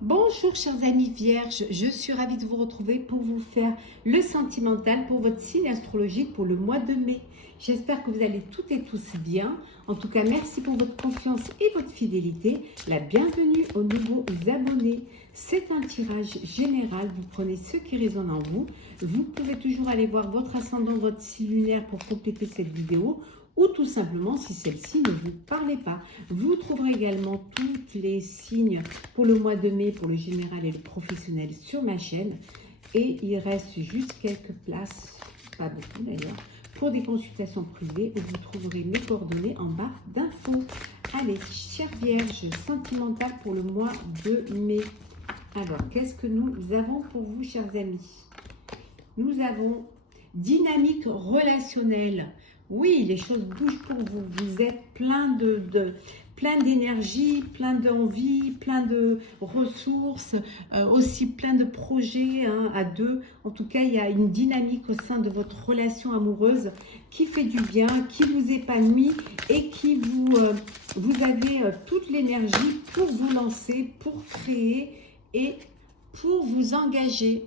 Bonjour chers amis vierges, je suis ravie de vous retrouver pour vous faire le sentimental pour votre signe astrologique pour le mois de mai. J'espère que vous allez toutes et tous bien. En tout cas, merci pour votre confiance et votre fidélité. La bienvenue aux nouveaux abonnés. C'est un tirage général, vous prenez ce qui résonne en vous. Vous pouvez toujours aller voir votre ascendant, votre signe lunaire pour compléter cette vidéo. Ou tout simplement, si celle-ci ne vous parlait pas. Vous trouverez également tous les signes pour le mois de mai, pour le général et le professionnel sur ma chaîne. Et il reste juste quelques places, pas beaucoup d'ailleurs, pour des consultations privées. Et vous trouverez mes coordonnées en barre d'infos. Allez, chère Vierge, sentimentale pour le mois de mai. Alors, qu'est-ce que nous avons pour vous, chers amis? Nous avons dynamique relationnelle. Oui, les choses bougent pour vous. Vous êtes plein d'énergie, plein d'envie, plein de ressources, aussi plein de projets à deux. En tout cas, il y a une dynamique au sein de votre relation amoureuse qui fait du bien, qui vous épanouit et qui vous avez toute l'énergie pour vous lancer, pour créer et pour vous engager.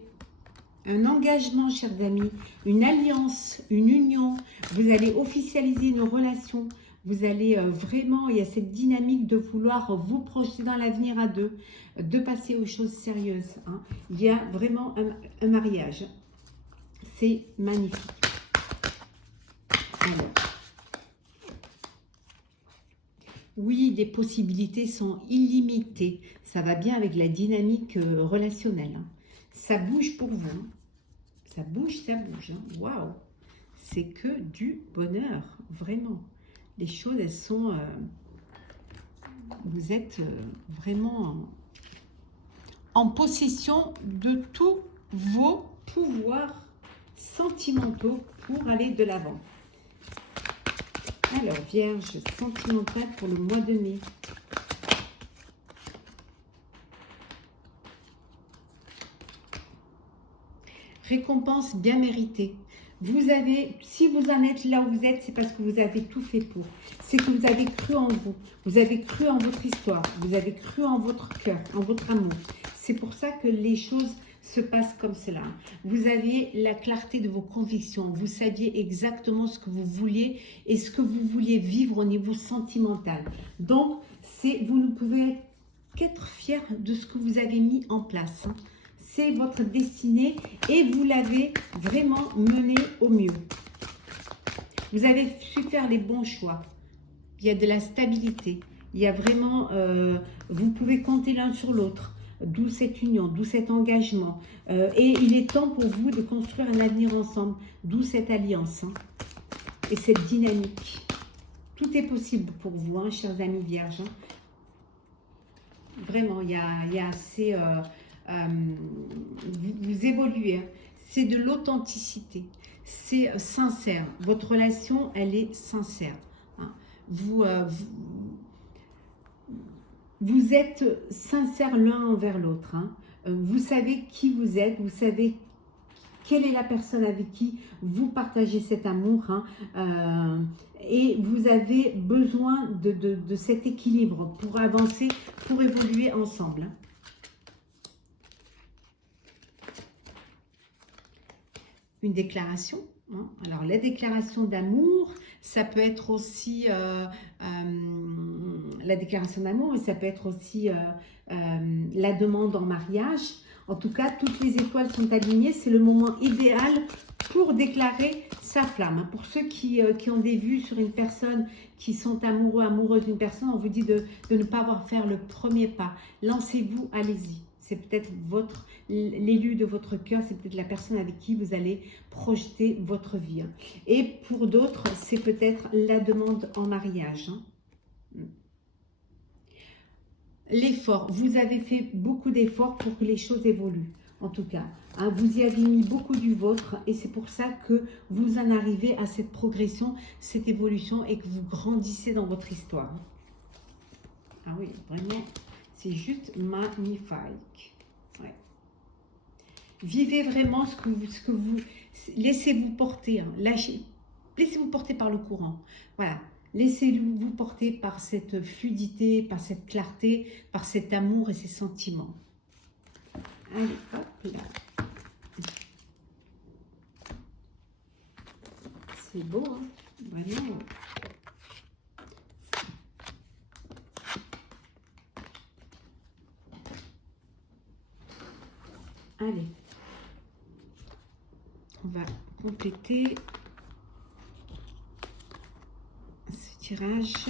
Un engagement, chers amis, une alliance, une union. Vous allez officialiser une relation. Vous allez vraiment, il y a cette dynamique de vouloir vous projeter dans l'avenir à deux, de passer aux choses sérieuses. Il y a vraiment un mariage. C'est magnifique. Alors, oui, les possibilités sont illimitées. Ça va bien avec la dynamique relationnelle. Ça bouge pour vous. Ça bouge, ça bouge. Waouh! C'est que du bonheur, vraiment. Les choses, elles sont... vous êtes vraiment en possession de tous vos pouvoirs sentimentaux pour aller de l'avant. Alors, Vierge sentimentale pour le mois de mai. Récompense bien méritée. Vous avez, si vous en êtes là où vous êtes, c'est parce que vous avez tout fait pour. C'est que vous avez cru en vous. Vous avez cru en votre histoire. Vous avez cru en votre cœur, en votre amour. C'est pour ça que les choses se passent comme cela. Vous aviez la clarté de vos convictions. Vous saviez exactement ce que vous vouliez et ce que vous vouliez vivre au niveau sentimental. Donc, vous ne pouvez qu'être fier de ce que vous avez mis en place. C'est votre destinée et vous l'avez vraiment mené au mieux. Vous avez su faire les bons choix. Il y a de la stabilité. Il y a vraiment, vous pouvez compter l'un sur l'autre. D'où cette union, d'où cet engagement. Et il est temps pour vous de construire un avenir ensemble. D'où cette alliance et cette dynamique. Tout est possible pour vous, chers amis vierges. Vraiment, il y a assez... vous évoluez, c'est de l'authenticité, c'est sincère, votre relation elle est sincère, vous êtes sincères l'un envers l'autre, vous savez qui vous êtes, vous savez quelle est la personne avec qui vous partagez cet amour, et vous avez besoin de cet équilibre pour avancer, pour évoluer ensemble. Une déclaration. Alors, la déclaration d'amour, ça peut être aussi la déclaration d'amour, mais ça peut être aussi la demande en mariage. En tout cas, toutes les étoiles sont alignées. C'est le moment idéal pour déclarer sa flamme. Pour ceux qui ont des vues sur une personne, qui sont amoureux, amoureuses d'une personne, on vous dit de ne pas avoir faire le premier pas. Lancez-vous, allez-y. C'est peut-être l'élu de votre cœur, c'est peut-être la personne avec qui vous allez projeter votre vie. Et pour d'autres, c'est peut-être la demande en mariage. L'effort, vous avez fait beaucoup d'efforts pour que les choses évoluent, en tout cas. Vous y avez mis beaucoup du vôtre et c'est pour ça que vous en arrivez à cette progression, cette évolution et que vous grandissez dans votre histoire. Ah oui, vraiment... C'est juste magnifique. Ouais. Vivez vraiment ce que vous laissez-vous porter. Laissez-vous porter par le courant. Voilà. Laissez-vous porter par cette fluidité, par cette clarté, par cet amour et ces sentiments. Allez, hop là. C'est beau, hein, vraiment. Allez, on va compléter ce tirage.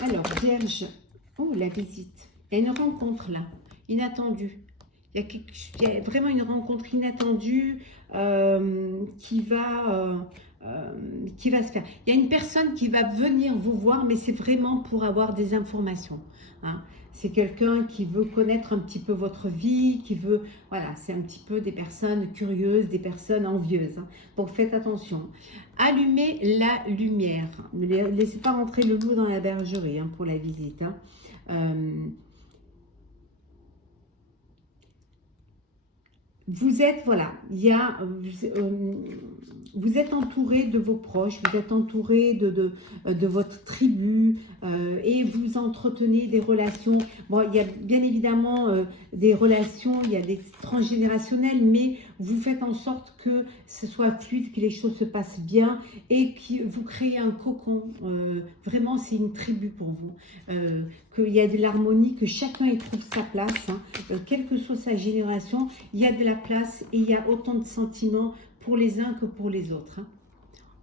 Alors, Vierge, oh, la visite. Il y a une rencontre là, inattendue. Il y a vraiment une rencontre inattendue qui va se faire. Il y a une personne qui va venir vous voir, mais c'est vraiment pour avoir des informations. Hein. C'est quelqu'un qui veut connaître un petit peu votre vie, qui veut... Voilà, c'est un petit peu des personnes curieuses, des personnes envieuses. Hein. Donc faites attention. Allumez la lumière. Ne laissez pas rentrer le loup dans la bergerie hein, pour la visite. Hein. Vous êtes, voilà, vous êtes entouré de vos proches, vous êtes entouré de votre tribu et vous entretenez des relations. Bon, il y a bien évidemment des relations, il y a des transgénérationnelles, mais vous faites en sorte que ce soit fluide, que les choses se passent bien et que vous créez un cocon. Vraiment, c'est une tribu pour vous. Qu'il y a de l'harmonie, que chacun y trouve sa place, hein, quelle que soit sa génération, il y a de la place et il y a autant de sentiments pour les uns que pour les autres. Hein.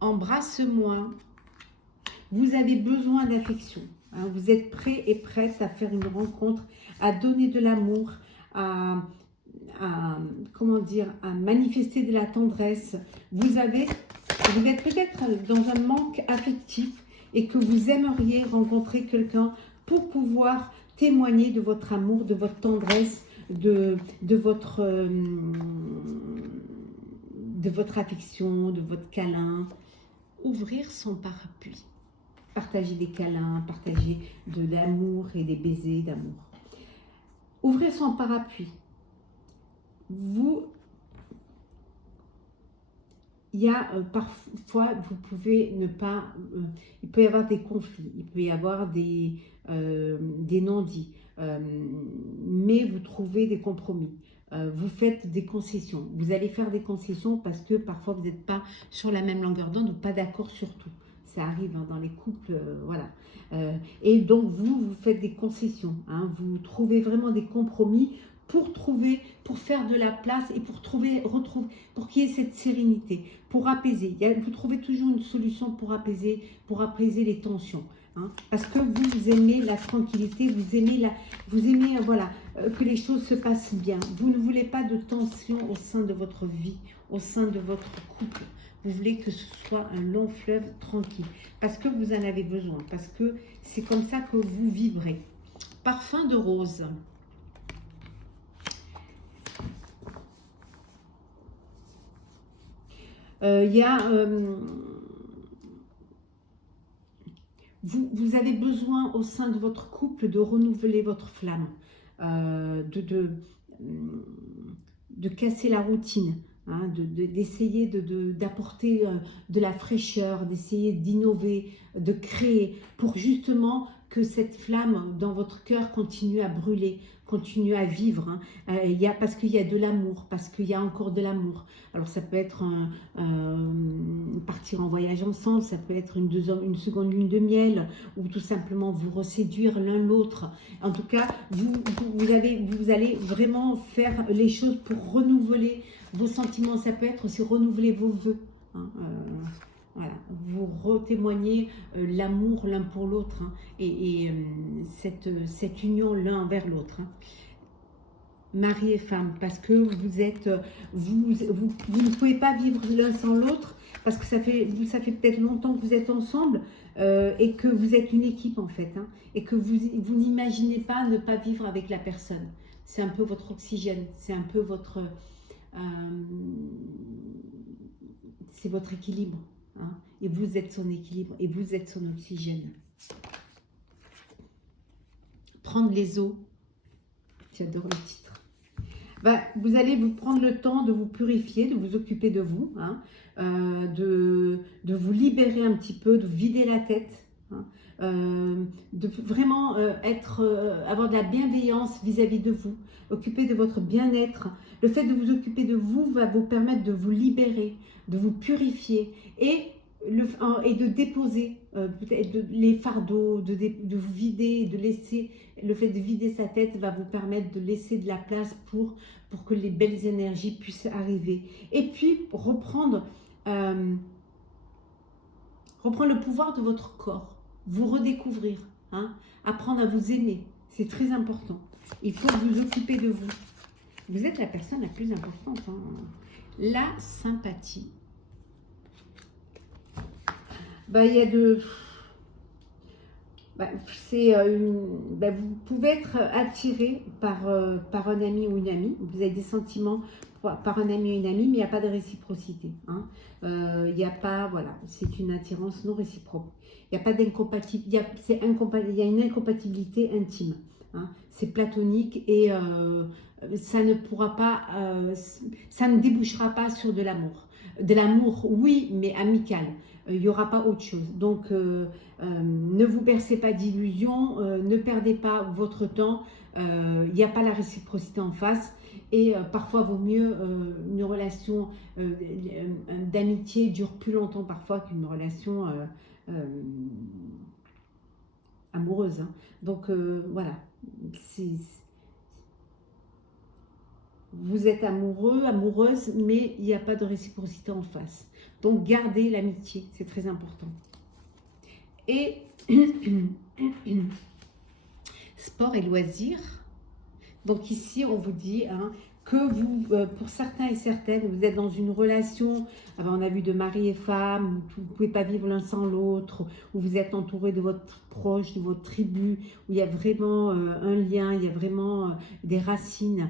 Embrasse-moi. Vous avez besoin d'affection. Hein, vous êtes prêt et prête à faire une rencontre, à donner de l'amour, comment dire, à manifester de la tendresse. Vous êtes peut-être dans un manque affectif et que vous aimeriez rencontrer quelqu'un pour pouvoir témoigner de votre amour, de votre tendresse, de votre affection, de votre câlin. Ouvrir son parapluie. Partager des câlins, partager de l'amour et des baisers d'amour. Ouvrir son parapluie. Il y a parfois, vous pouvez ne pas, il peut y avoir des conflits, il peut y avoir des non-dits, mais vous trouvez des compromis, vous faites des concessions, vous allez faire des concessions parce que parfois vous n'êtes pas sur la même longueur d'onde ou pas d'accord sur tout. Ça arrive hein, dans les couples, voilà. Et donc vous faites des concessions, hein, vous trouvez vraiment des compromis pour faire de la place et pour pour qu'il y ait cette sérénité, pour apaiser. Vous trouvez toujours une solution pour apaiser les tensions. Hein, parce que vous aimez la tranquillité, vous aimez voilà, que les choses se passent bien. Vous ne voulez pas de tension au sein de votre vie, au sein de votre couple. Vous voulez que ce soit un long fleuve tranquille, parce que vous en avez besoin, parce que c'est comme ça que vous vivrez. Parfum de rose. Vous avez besoin au sein de votre couple de renouveler votre flamme, de casser la routine, hein, d'essayer d'apporter de la fraîcheur, d'essayer d'innover, de créer pour justement que cette flamme dans votre cœur continue à brûler, continue à vivre, hein. Parce qu'il y a de l'amour, parce qu'il y a encore de l'amour. Alors ça peut être partir en voyage ensemble, ça peut être une seconde lune de miel, ou tout simplement vous reséduire l'un l'autre. En tout cas, vous allez vraiment faire les choses pour renouveler vos sentiments. Ça peut être aussi renouveler vos vœux. Hein, voilà, vous retémoignez l'amour l'un pour l'autre, hein, et cette union l'un envers l'autre. Hein. Mari et femme, parce que vous ne pouvez pas vivre l'un sans l'autre, parce que ça fait peut-être longtemps que vous êtes ensemble et que vous êtes une équipe en fait, hein, et que vous n'imaginez pas ne pas vivre avec la personne. C'est un peu votre oxygène, c'est un peu votre équilibre. Hein, et vous êtes son équilibre, et vous êtes son oxygène. Prendre les eaux. J'adore le titre. Vous allez vous prendre le temps de vous purifier, de vous occuper de vous, hein, de vous libérer un petit peu, de vider la tête. hein. De vraiment avoir de la bienveillance vis-à-vis de vous, occuper de votre bien-être. Le fait de vous occuper de vous va vous permettre de vous libérer, de vous purifier et de déposer peut-être les fardeaux, de vous vider, de laisser, le fait de vider sa tête va vous permettre de laisser de la place pour que les belles énergies puissent arriver. Et puis reprendre le pouvoir de votre corps, vous redécouvrir, hein, apprendre à vous aimer, c'est très important. Il faut vous occuper de vous. Vous êtes la personne la plus importante, hein. La sympathie. Il y a vous pouvez être attiré par un ami ou une amie. Vous avez des sentiments par un ami ou une amie, mais il n'y a pas de réciprocité, hein. Il n'y a pas, voilà, c'est une attirance non réciproque. Il n'y a pas d'incompatibilité, il y a une incompatibilité intime, hein. C'est platonique et ça ne débouchera pas sur de l'amour. De l'amour, oui, mais amical. Il n'y aura pas autre chose. Donc, ne vous bercez pas d'illusions, ne perdez pas votre temps. Il n'y a pas la réciprocité en face. Et parfois, vaut mieux une relation d'amitié dure plus longtemps parfois qu'une relation amoureuse, hein. Donc, voilà. Vous êtes amoureux, amoureuse, mais il n'y a pas de réciprocité en face. Donc, gardez l'amitié, c'est très important. Et sport et loisirs. Donc ici, on vous dit, hein, que vous, pour certains et certaines, vous êtes dans une relation, on a vu de mari et femme, où vous ne pouvez pas vivre l'un sans l'autre, où vous êtes entouré de votre proche, de votre tribu, où il y a vraiment un lien, il y a vraiment des racines,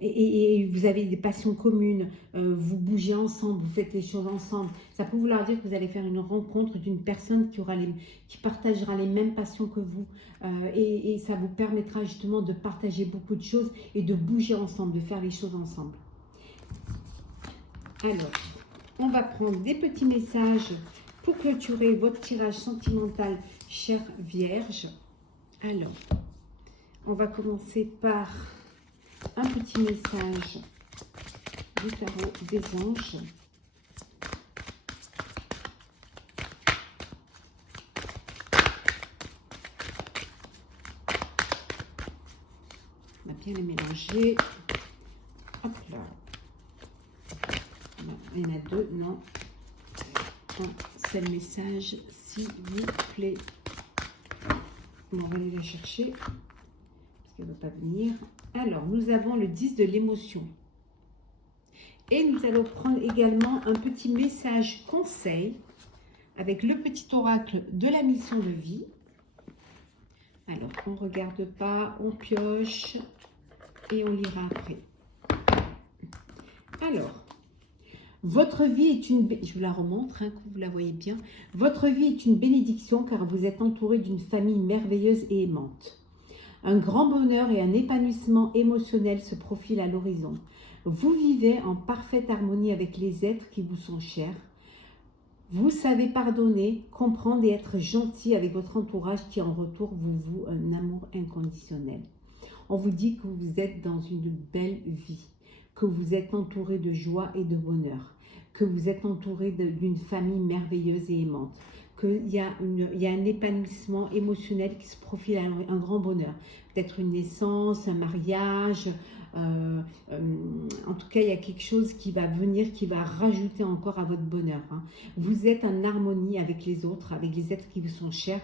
et vous avez des passions communes, vous bougez ensemble, vous faites les choses ensemble. Ça peut vouloir dire que vous allez faire une rencontre d'une personne qui partagera les mêmes passions que vous, et ça vous permettra justement de partager beaucoup de choses et de bouger ensemble, de faire les choses ensemble. Alors, on va prendre des petits messages pour clôturer votre tirage sentimental, chère Vierge. Alors, on va commencer par un petit message du tarot des anges. On va bien les mélanger. Hop là. Non, il y en a deux, non. Un seul message, s'il vous plaît. On va aller la chercher, parce qu'elle ne va pas venir. Alors, nous avons le 10 de l'émotion. Et nous allons prendre également un petit message conseil avec le petit oracle de la mission de vie. Alors, on ne regarde pas, on pioche et on lira après. Alors, votre vie est je vous la remontre, hein, que vous la voyez bien. Votre vie est une bénédiction car vous êtes entouré d'une famille merveilleuse et aimante. Un grand bonheur et un épanouissement émotionnel se profilent à l'horizon. Vous vivez en parfaite harmonie avec les êtres qui vous sont chers. Vous savez pardonner, comprendre et être gentil avec votre entourage qui en retour vous voue un amour inconditionnel. On vous dit que vous êtes dans une belle vie, que vous êtes entouré de joie et de bonheur, que vous êtes entouré d'une famille merveilleuse et aimante, qu'il y a un épanouissement émotionnel qui se profile à un grand bonheur. Peut-être une naissance, un mariage, en tout cas, il y a quelque chose qui va venir, qui va rajouter encore à votre bonheur, hein. Vous êtes en harmonie avec les autres, avec les êtres qui vous sont chers.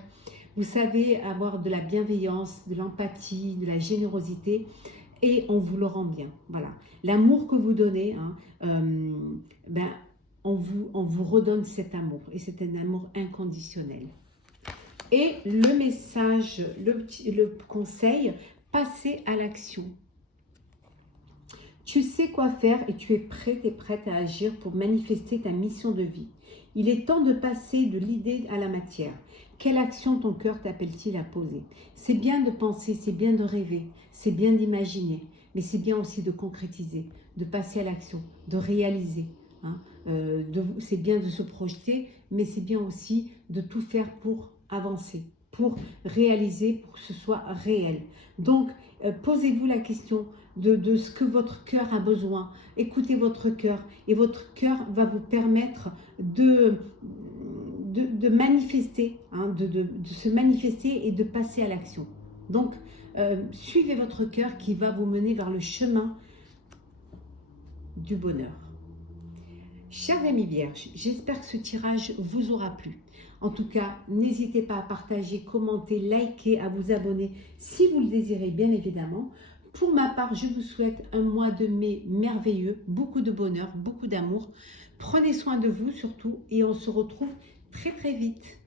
Vous savez avoir de la bienveillance, de l'empathie, de la générosité et on vous le rend bien. Voilà. L'amour que vous donnez, hein, on vous redonne cet amour et c'est un amour inconditionnel. Et le message, le conseil, passez à l'action. Tu sais quoi faire et tu es prêt et prête à agir pour manifester ta mission de vie. Il est temps de passer de l'idée à la matière. Quelle action ton cœur t'appelle-t-il à poser? C'est bien de penser, c'est bien de rêver, c'est bien d'imaginer, mais c'est bien aussi de concrétiser, de passer à l'action, de réaliser, hein. C'est bien de se projeter, mais c'est bien aussi de tout faire pour avancer, pour réaliser, pour que ce soit réel. Donc, posez-vous la question de ce que votre cœur a besoin. Écoutez votre cœur et votre cœur va vous permettre de manifester, hein, de se manifester et de passer à l'action. Donc, suivez votre cœur qui va vous mener vers le chemin du bonheur. Chers amis vierges, j'espère que ce tirage vous aura plu. En tout cas, n'hésitez pas à partager, commenter, liker, à vous abonner si vous le désirez, bien évidemment. Pour ma part, je vous souhaite un mois de mai merveilleux, beaucoup de bonheur, beaucoup d'amour. Prenez soin de vous surtout et on se retrouve très très vite.